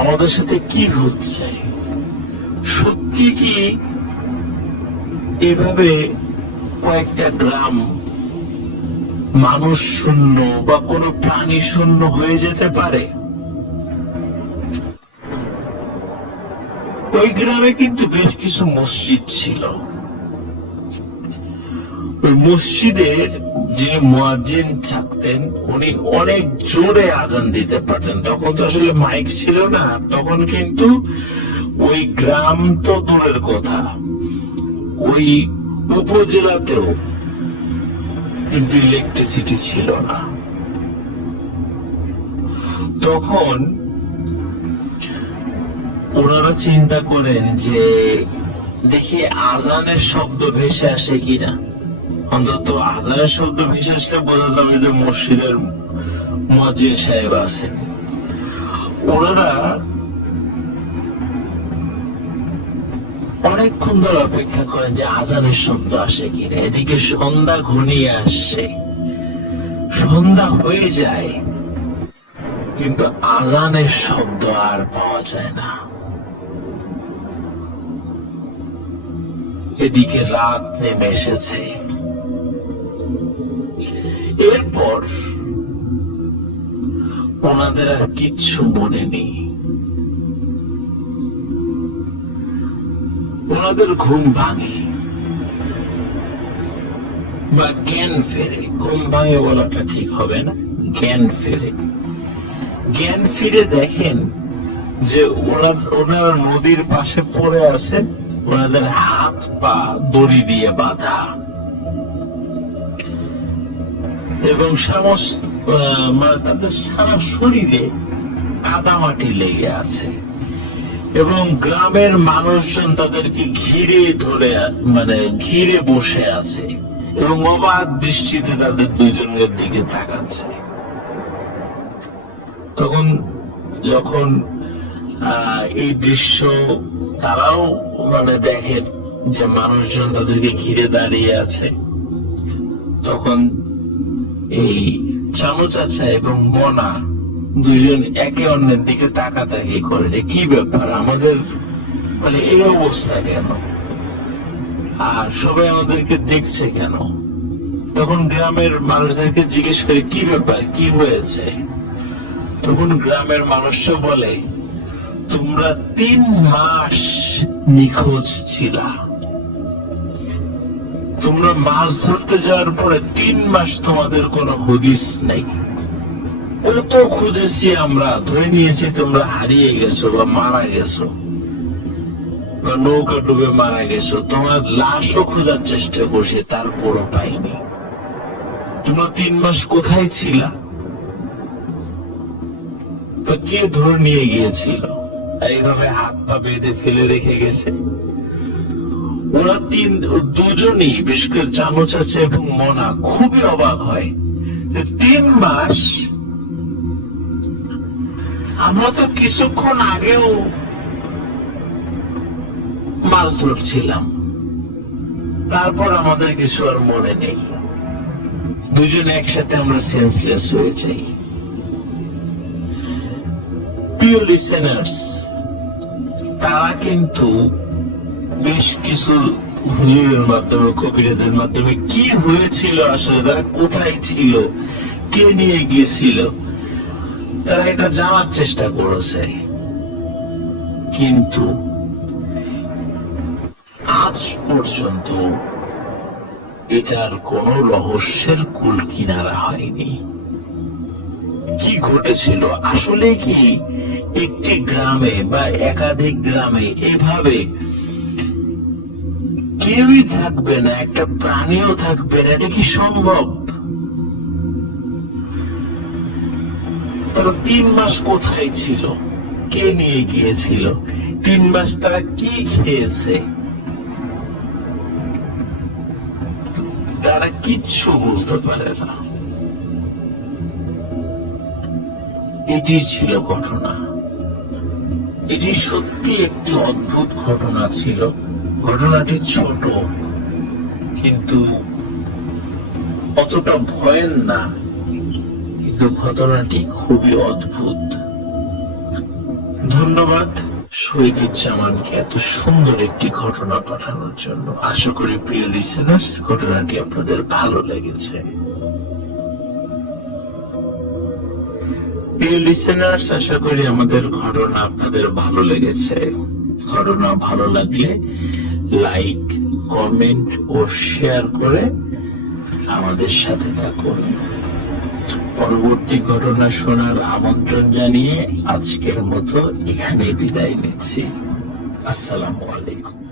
আমাদের সাথে কি হচ্ছে, সত্যি কি এভাবে কয়েকটা গ্রাম মানুষ শূন্য বা কোনো প্রাণী শূন্য হয়ে যেতে পারে? ওই গ্রামে কিন্তু বেশ কিছু মসজিদ ছিল। ওই মসজিদের যে মুয়াজ্জিন থাকতেন উনি অনেক জোরে আজান দিতে পারতেন। তখন তো আসলে মাইক ছিল না, তখন কিন্তু ওই গ্রাম তো দূরের কথা, ওই উপজেলাতেও কিন্তু ইলেকট্রিসিটি ছিল না। তখন ওনারা চিন্তা করেন যে দেখি আজানের শব্দ ভেসে আসে কিনা, অন্তত আজানের শব্দ ভেসে আসলে বোঝা যাবে যে মসজিদের মুয়াজ্জিন সাহেব আছেন। ওনারা অনেকক্ষণ ধরে অপেক্ষা করেন যে আজানের শব্দ আসে কিনা। এদিকে সন্ধ্যা ঘনিয়ে আসছে, সন্ধ্যা হয়ে যায়, কিন্তু আজানের শব্দ আর পাওয়া যায় না। এদিকে রাত নেমে এসেছে। এরপর ওনাদের আর কিচ্ছু মনে নেই, ওনাদের ঘুম ভাঙে বা জ্ঞান ফেরে। ঘুম ভাঙে বলাটা ঠিক হবে না, জ্ঞান ফেরে। জ্ঞান ফিরে দেখেন যে ওনারা নদীর পাশে পড়ে আছেন, ওনাদের হাত পা দড়ি দিয়ে বাঁধা এবং সমস্ত মানে তাদের সারা শরীরে কাদামাটি লেগে আছে এবং গ্রামের মানুষজন তাদেরকে ঘিরে ধরে মানে ঘিরে বসে আছে এবং অবাক দৃষ্টিতে তাদের দুইজনের দিকে তাকাচ্ছে। তখন যখন এই দৃশ্য তারাও মানে দেখেন যে মানুষজন তাদেরকে ঘিরে দাঁড়িয়ে আছে, তখন এই চামু চাচা এবং মনা দুইজন একে অন্যের দিকে তাকাতাকি করে যে কি ব্যাপার, আমাদের মানে এই অবস্থা কেন, আর সবাই আমাদেরকে দেখছে কেন। তখন গ্রামের মানুষদেরকে জিজ্ঞেস করে কি ব্যাপার, কি হয়েছে। তখন গ্রামের মানুষরা বলে তোমরা 3 মাস নিখোঁজ ছিলা, তোমরা মাছ ধরতে যাওয়ার পরে 3 মাস তোমাদের কোনো হদিস নেই। কত খুঁজেছি আমরা, ধরে নিয়েছি তোমরা হারিয়ে গেছো বা মারা গেছো বা নৌকা ডুবে মারা গেছো, তোমার লাশও খোঁজার চেষ্টা করছি তারপরও পাইনি। তোমরা 3 মাস কোথায় ছিলা, তো কে ধরে নিয়ে গিয়েছিল, এইভাবে হাত পা বেঁধে ফেলে রেখে গেছে। ওরা দুজনই বিশেষ করে চামু চাচা এবং মনা খুবই অবাক হয় যে 3 মাস আমরা তো কিছুক্ষণ আগেও মাছ ধরছিলাম, তারপর আমাদের কিছু আর মনে নেই। দুজন একসাথে আমরা সেন্সলেস হয়ে যাই। প্রিয় লিসেনার্স, তারা কিন্তু বেশ কিছু হুজুরের মাধ্যমে, কবিরাজের মাধ্যমে কি হয়েছিল আসলে, তারা কোথায় ছিল, কে নিয়ে গিয়েছিল, তারা এটা জানার চেষ্টা করেছে, কিন্তু আজ পর্যন্ত এটার কোনো রহস্যের কুল কিনারা হয়নি। কি ঘটেছিল আসলে, কি একটি গ্রামে বা একাধিক গ্রামে এভাবে কেউই থাকবে না, একটা প্রাণীও থাকবে না, এটা কি সম্ভব? তারা 3 মাস কোথায় ছিল, কে নিয়ে গিয়েছিল, 3 মাস তারা কি খেয়েছে, তারা কিচ্ছু বলতে পারে না। এটি ছিল ঘটনা। এটি সত্যি একটি অদ্ভুত ঘটনা ছিল। ঘটনাটি ছোট, কিন্তু অতটা ভয়ের না, কিন্তু ঘটনাটি খুবই অদ্ভুত। ধন্যবাদ শহীদুজ্জামানকে এত সুন্দর একটি ঘটনা পাঠানোর জন্য। আশা করি প্রিয় লিসেনার্স, ঘটনাটি আপনাদের ভালো লেগেছে। প্রিয় লিসেনার্স, আশা করি আমাদের ঘটনা আপনাদের ভালো লেগেছে। ঘটনা ভালো লাগলে লাইক, কমেন্ট ও শেয়ার করে আমাদের সাথে থাকুন। পরবর্তী ঘটনা শোনার আমন্ত্রণ জানিয়ে আজকের মতো এখানে বিদায় নিচ্ছি। আসসালামু আলাইকুম।